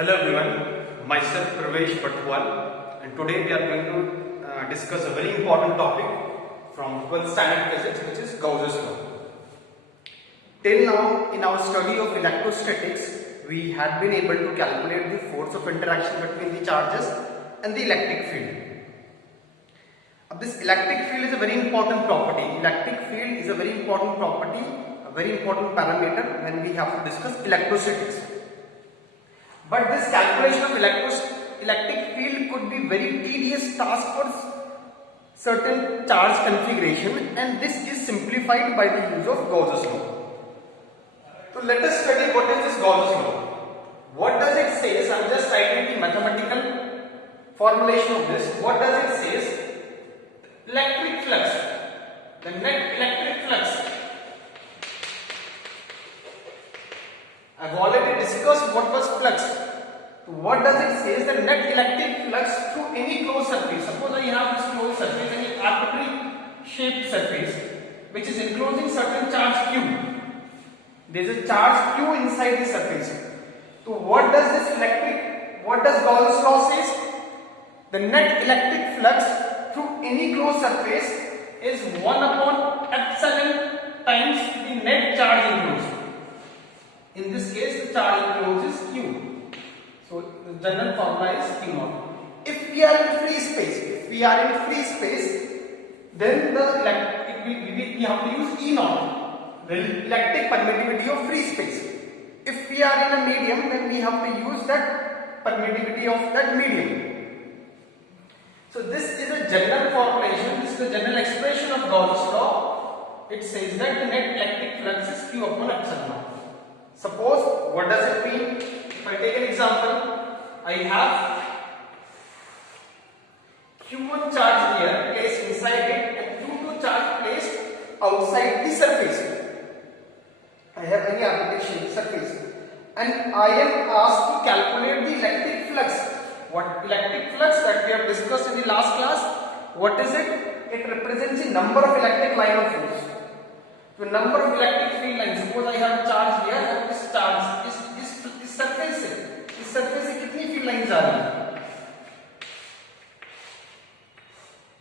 Hello everyone, myself Pravesh Patwal, and today we are going to discuss a very important topic from 12th standard physics, which is Gauss's law. Till now in our study of electrostatics, we had been able to calculate the force of interaction between the charges and the electric field. This electric field is a very important property. Electric field is a very important property, a very important parameter when we have to discuss electrostatics. But this calculation of electric field could be very tedious task for certain charge configuration, and this is simplified by the use of Gauss's law. So let us study what is this Gauss's law. What does it say? So I am just writing the mathematical formulation of this. What does it say? Electric flux, the net electric flux. I have already discussed what was flux. So what does it say? The net electric flux through any closed surface. Suppose I have this closed surface, any arbitrary shaped surface which is enclosing certain charge q. There is a charge q inside the surface. So what does Gauss's law says? The net electric flux through any closed surface is 1 upon epsilon times the net charge enclosed. In this case, the charge enclosed is q. So the general formula is q naught. If we are in free space, then we have to use E naught, the electric permittivity of free space. If we are in a medium, then we have to use that permittivity of that medium. So this is a general formulation, this is the general expression of Gauss's law. It says that the net electric flux is q upon epsilon naught. Suppose, what does it mean? If I take an example, I have q1 charge here placed inside it and q2 charge placed outside the surface. I have any arbitrary shaped surface, and I am asked to calculate the electric flux. What electric flux that we have discussed in the last class? What is it? It represents the number of electric line of force. The number of electric field lines. Suppose I have charge here and this charge is surface से कितनी field lines आ रही है?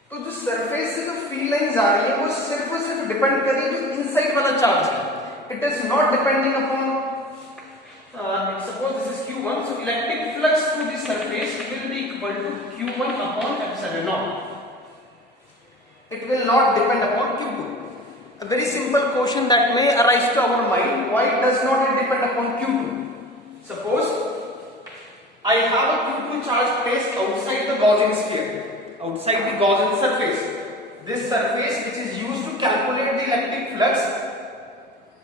तो जो surface से जो field lines आ रही है वो सिर्फ और सिर्फ depend कर रही है जो inside वाला charge है. It is not depending upon suppose this is q1, so electric flux through this surface will be equal to q1 upon epsilon naught. It will not depend upon q2. A very simple question that may arise to our mind: why does not it depend upon q2? Suppose I have a q2 charge placed outside the Gaussian sphere, outside the Gaussian surface. This surface, which is used to calculate the electric flux,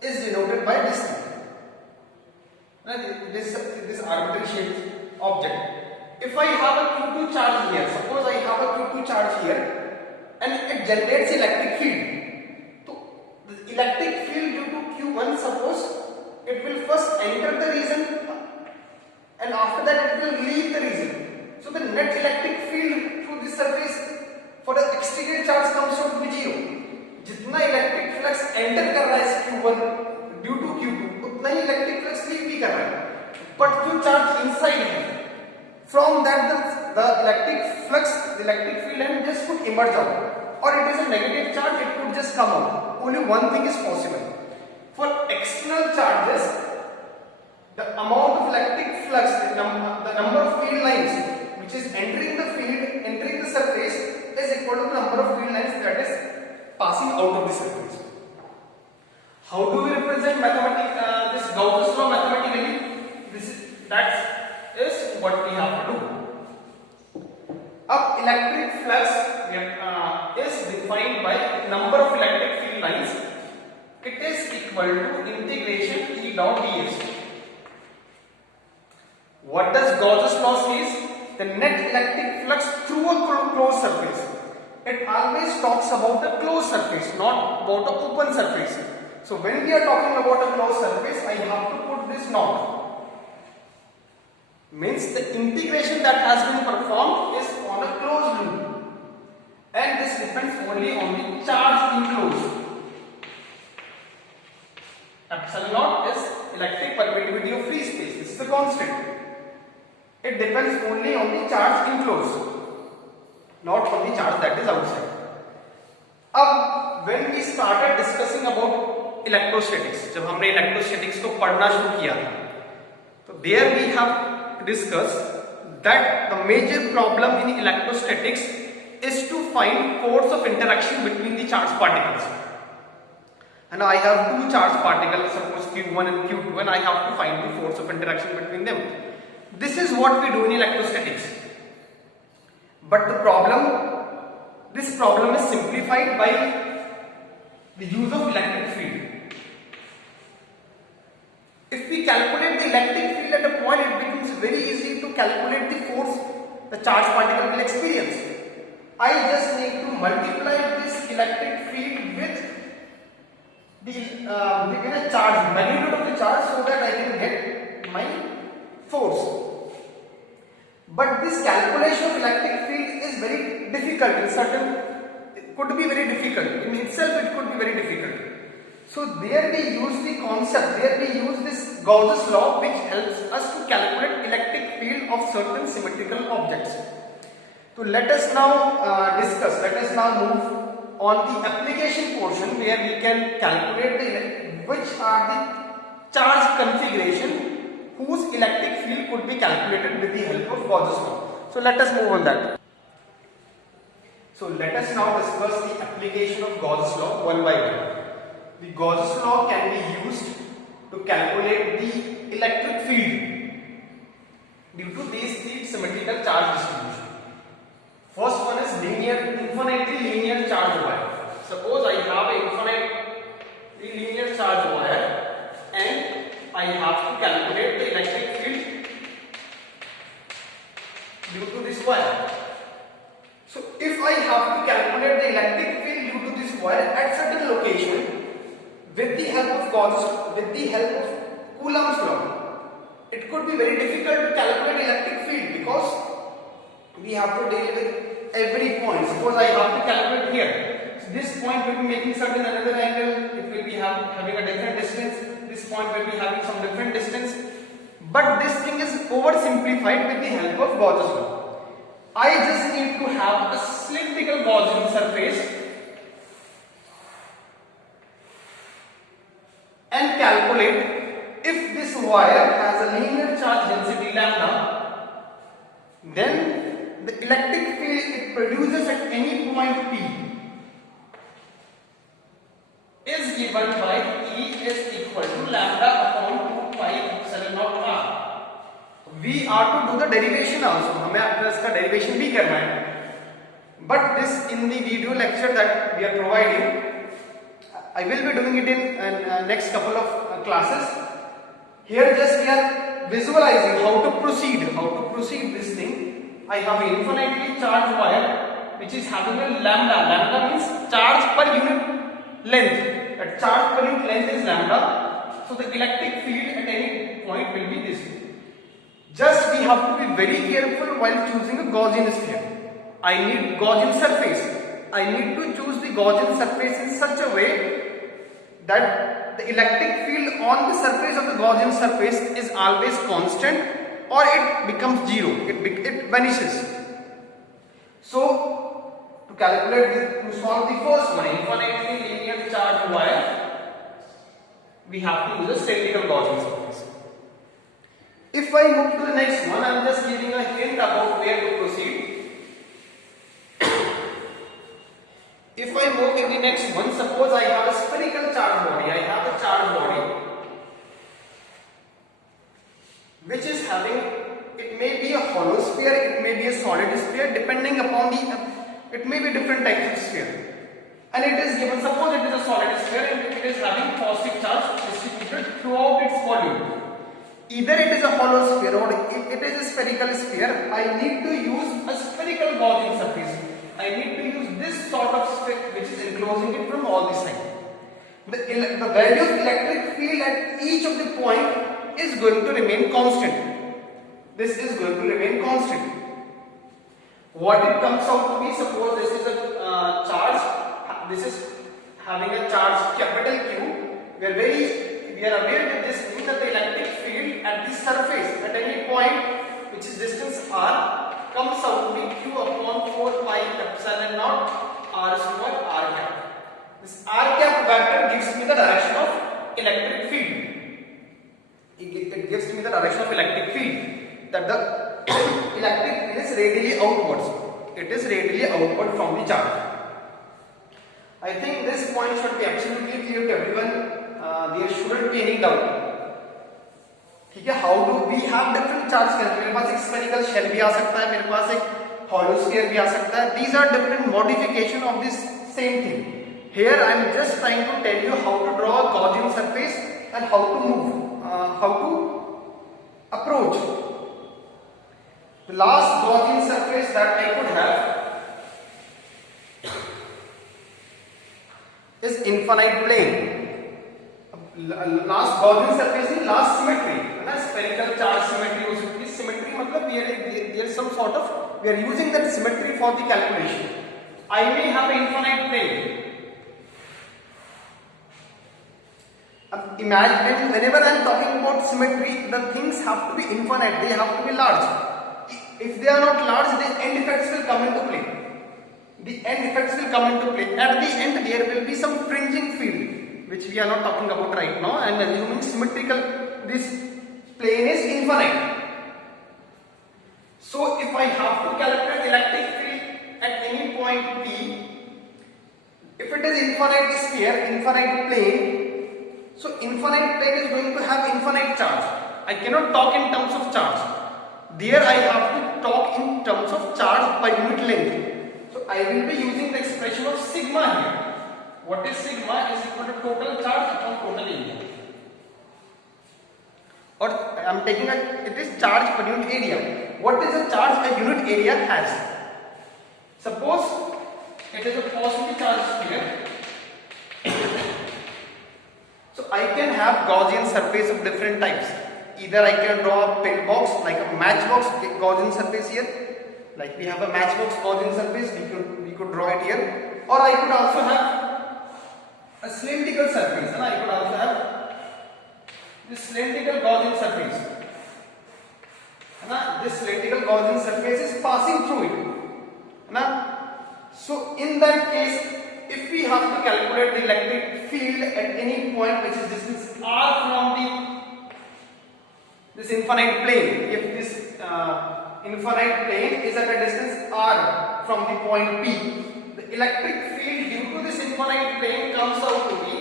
is denoted by this thing. This arbitrary shaped object. If I have a q2 charge here, suppose I have a q2 charge here, and it generates electric field. The electric field due to q1, suppose it will first enter the region and after that it will leave the region. So the net electric field through this surface for the exterior charge comes out to be 0. जितना electric flux enter कर रहा है q1 due to q2, उतना ही electric flux leave भी कर रहा है. But जो charge inside है, from that the electric flux, the electric field line just could emerge out. Or it is a negative charge, it could just come out. Only one thing is possible. For external charges, the amount of electric flux, the number of field lines which is entering the surface is equal to the number of field lines that is passing out of the surface. How do we represent this Gauss's law mathematically? That is what we have to do. Electric flux is defined by number of electric field lines. It is equal to integration E dot ds. What does Gauss's law says? The net electric flux through a closed surface. It always talks about a closed surface, not about an open surface. So when we are talking about a closed surface, I have to put this naught. Means the integration that has been performed is on a closed loop, and this depends only on the charge enclosed. Epsilon naught is electric permittivity of free space. This is the constant. It depends only on the charge enclosed, not on the charge that is outside. अब when we started discussing about electrostatics, जब हमने electrostatics को पढ़ना शुरू किया था, तो there we have discussed that the major problem in electrostatics is to find force of interaction between the charged particles. And I have two charged particles, suppose Q1 and Q2, and I have to find the force of interaction between them. This is what we do in electrostatics. But this problem is simplified by the use of electric field. If we calculate the electric field at a point, it becomes very easy to calculate the force the charged particle will experience. I just need to multiply this electric field with the charge, magnitude of the charge, so that I can get my force. But this calculation of electric field is very difficult. It could be very difficult. In itself, it could be very difficult. So there we use the concept, there we use this Gauss's law, which helps us to calculate electric field of certain symmetrical objects. So let us now discuss, let us now move on the application portion, where we can calculate which are the charge configuration whose electric field could be calculated with the help of Gauss's law. So let us move on that. So let us now discuss the application of Gauss's law one by one. The Gauss's law can be used to calculate the electric field due to these three symmetrical charge distribution. First one is infinitely linear charge wire. Suppose I have an infinitely linear charge wire and I have to calculate the electric field due to this wire. So if I have to calculate the electric field due to this wire at certain location with the help of Coulomb's law, it could be very difficult to calculate electric field because we have to deal with every point. Suppose I have to calculate here. So this point will be making certain another angle. It will be having a different distance. This point will be having some different distance. But this thing is oversimplified with the help of Gauss's law. I just need to have a cylindrical Gaussian surface and calculate if this wire has a linear charge density lambda, then the electric field it produces at any point P is given by E is equal to lambda upon 2 pi epsilon naught r. We are to do the derivation also. हमें अपना इसका derivation भी करना है. But this in the video lecture that we are providing, I will be doing it in next couple of classes. Here just we are visualizing how to proceed this thing. I have an infinitely charged wire which is having a lambda. Lambda means charge per unit length. That charge per unit length is lambda. So the electric field at any point will be this. Just we have to be very careful while choosing a Gaussian sphere. I need Gaussian surface. I need to choose the Gaussian surface in such a way that the electric field on the surface of the Gaussian surface is always constant, or it becomes zero, it vanishes. So to solve the first one, infinitely linear charge wire, we have to use a cylindrical Gaussian surface. If I move to the next one, I am just giving a hint about where to proceed. If I move in the next one, suppose I have a spherical charge body. I have a charge body which is having, it may be a hollow sphere, it may be a solid sphere, depending upon it may be different types of sphere. And it is given, suppose it is a solid sphere and it is having positive charge distributed throughout its volume. Either it is a hollow sphere or it is a spherical sphere. I need to use a spherical Gaussian surface. I need to use this sort of sphere which is enclosing it from all the sides. The value of electric field at each of the point is going to remain constant. This is going to remain constant. What it comes out to be, suppose this is a charge, this is having a charge capital Q. We are aware that this means that the electric field at the surface at any point which which is distance r, comes out to be q upon 4 pi epsilon naught r square r cap. This r cap vector gives me the direction of electric field. It gives me the direction of electric field, that the electric field is radially outwards. It is radially outward from the charge. I think this point should be absolutely clear to everyone. There shouldn't be any doubt. ठीक है, how do we have different charge? मेरे पास एक spherical shell भी आ सकता है, मेरे पास एक hollow sphere भी आ सकता है. These are different modification of this same thing. Here I am just trying to tell you how to draw a Gaussian surface and how to move, how to approach. The last Gaussian surface that I could have is infinite plane. Last Gaussian surface is last symmetry. Spherical charge symmetry हो सकती है. Symmetry मतलब there is some sort of, we are using that symmetry for the calculation. I may have an infinite plane. Imagine whenever I am talking about symmetry, the things have to be infinite. They have to be large. If they are not large, the end effects will come into play. The end effects will come into play. At the end, there will be some fringing field, which we are not talking about right now. I am assuming symmetrical. This plane is infinite. So if I have to calculate electric field at any point P, if it is infinite sphere, infinite plane, so infinite plane is going to have infinite charge. I cannot talk in terms of charge. There I have to talk in terms of charge per unit length. So I will be using the expression of sigma here. What is sigma? Is equal to total charge upon total area. Or I am taking it is charge per unit area. What is the charge a unit area has? Suppose it is a positive charge sphere. So I can have Gaussian surface of different types. Either I can draw a pin box like a matchbox Gaussian surface here. Like we have a matchbox Gaussian surface, we could draw it here. Or I could also have a cylindrical surface, and I could also have this cylindrical Gaussian surface. This cylindrical Gaussian surface is passing through it. So in that case, if we have to calculate the electric field at any point which is distance r from this infinite plane, if this infinite plane is at a distance r from the point P, the electric field due to this infinite plane comes out to be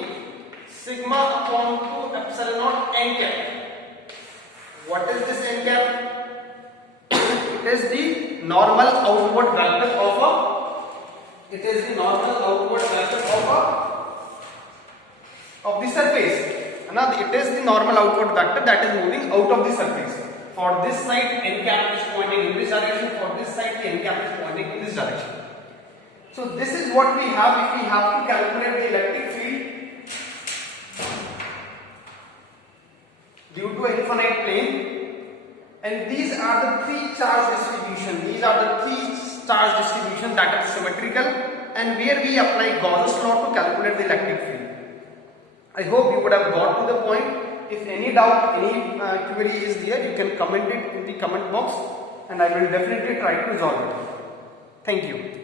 sigma upon 2 epsilon naught n cap. What is this n cap? It is the normal outward vector of a, it is the normal outward vector of the surface. It is the normal outward vector that is moving out of the surface. For this side, n cap is pointing in this direction. For this side, the n cap is pointing in this direction. So this is what we have if we have to calculate the electric field due to an infinite plane. And these are the three charge distribution. These are the three charge distribution that are symmetrical, and where we apply Gauss's law to calculate the electric field. I hope you would have got to the point. If any doubt, any query is there, you can comment it in the comment box, and I will definitely try to resolve it. Thank you.